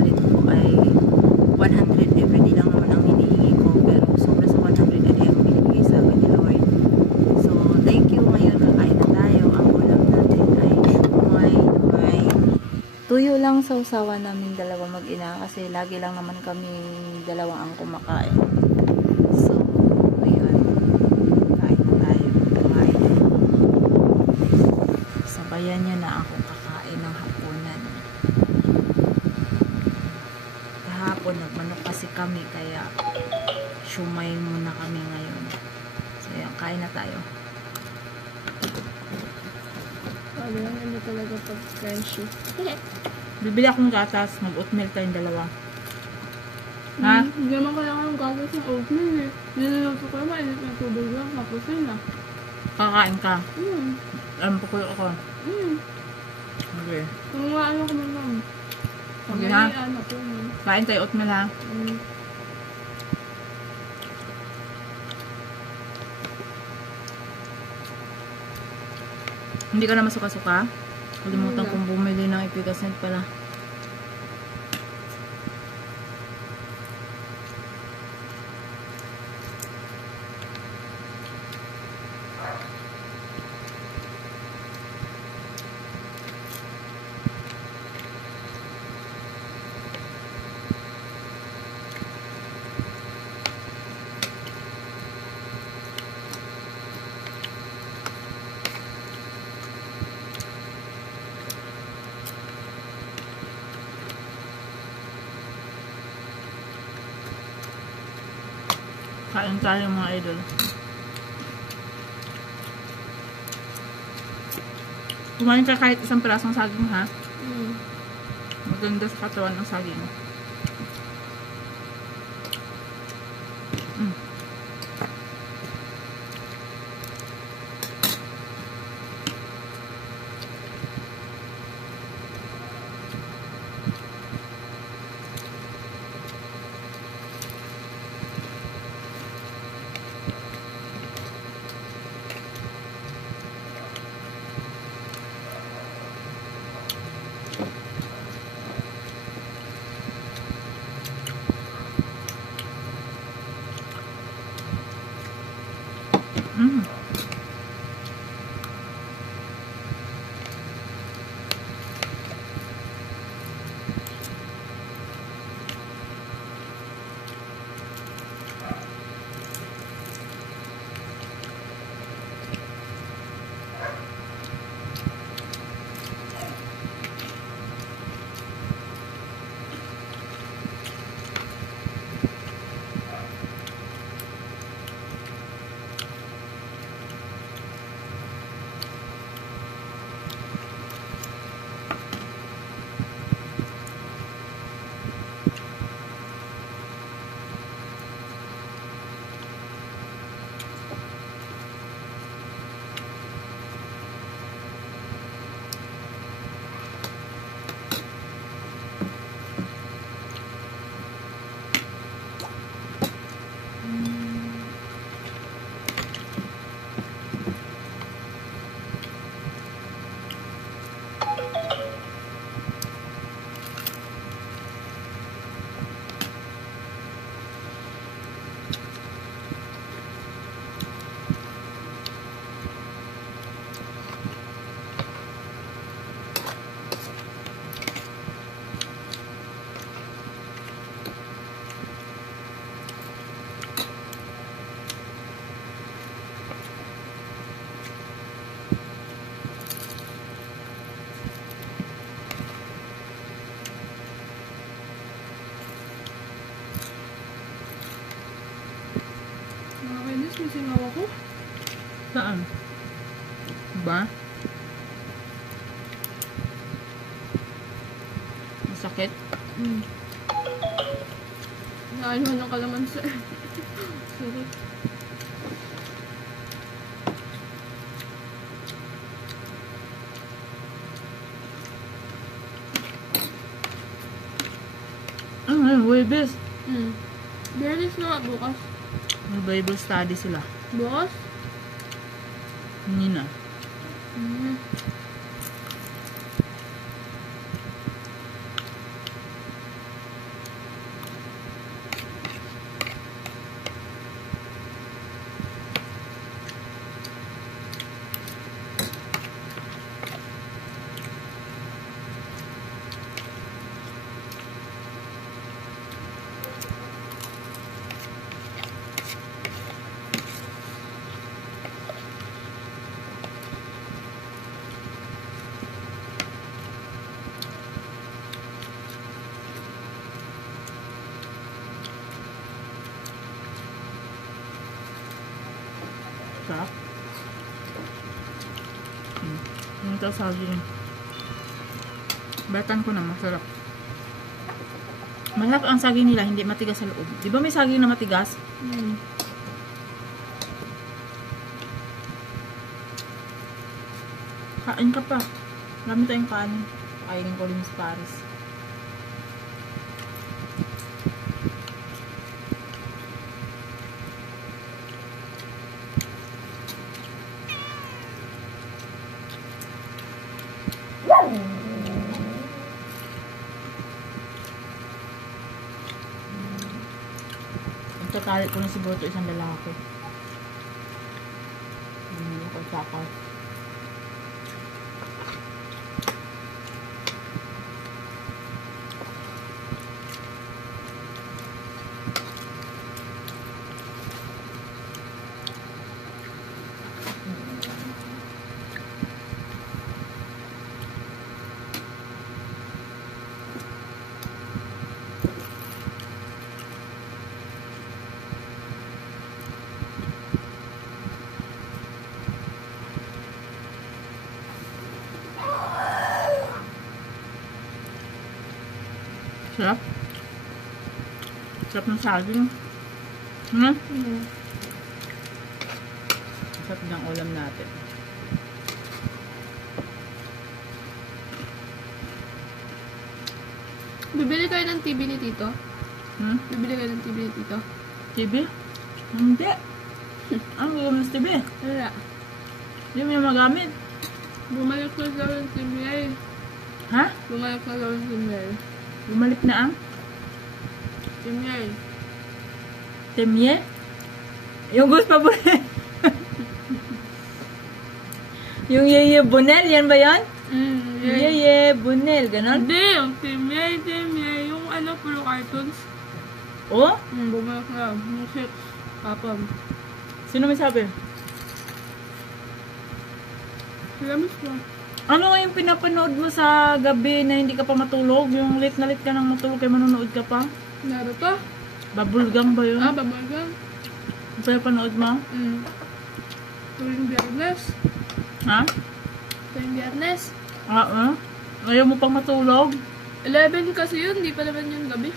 pagpapalit ko ay 100 everyday lang naman ang hinihingi ko, pero sobra sa 100 ay ang binibigay sa akin ni Lord. So thank you. Ngayon kakain na tayo. Ang ulam natin ay may tuyo lang sa usawa namin dalawa mag-ina kasi lagi lang naman kami dalawa ang kumakain. So ayun, kain na tayo. Kumain na. Sabayan niya na ako kakain ng hapunan. Kahapon nagmanok kasi kami kaya shumay muna kami ngayon. So yan, kain na tayo. Ano lang ano talaga pag friendship. Bibili akong gatas, mag-oatmeal tayong dalawa. Ha? Hindi naman kailangan ng gatas ng oatmeal eh. Niluluto ko naman, init na tubig lang, tapos yun na. Kakain ka. Pukulo ako. Okay. Kung nga ano ko naman. Okay ha? Ano ko naman. Kain tayo oatmeal ha. Hindi ka na masuka-suka? Kalimutan kong bumili ng ipigasan pala. Kain tayo mga idol. Kumain ka kahit isang pirasong saging ha. Maganda sa katawan ng saging. May singaw ako. Saan? Ba? Masakit? Nakain ng kalamansi. Sorry. Webes. Berries na nga bukas. May Bible study sila. Bukas? Hindi na. Ito saging. Batan ko na, masarap. Masarap ang saging nila, hindi matigas sa loob. Di ba may saging na matigas? Kain ka pa. Marami tayong kanin. Kainin ko rin sa Paris. Tatalit ko na siguro ito isang lalaki. Hindi ako sakal. Sarap. Sarap ng saging. Sarap ng ulam natin. Bibili kayo ng TV ni Tito? Bibili kayo ng TV ni Tito? TV? Hindi. Ang gagawin sa TV? Wala. Hindi mo yung magamit. Bumalik ko sa ng TV ay. Ha? Bumalik ko sa ng TV ay. Bumalik na ang TV ay. Temye? Yung gusto pa yung Yeye Bunel, yan ba yan? Yeye Bunel, ganon? Hindi, yung TV ay. Yung ano, puro cartoons. Oh? Bumalik na. Music. Kapam. Sino may sabi? Sila mismo. Ano nga yung pinapanood mo sa gabi na hindi ka pa matulog? Yung late na late ka nang matulog kaya manonood ka pa? Naruto? Bubblegum ba yun? Babagang. Yung pinapanood mo? Tuwing Biyernes. Ha? Tuwing Biyernes. Ayaw mo pang matulog? 11 kasi yun, di pa naman yung gabi.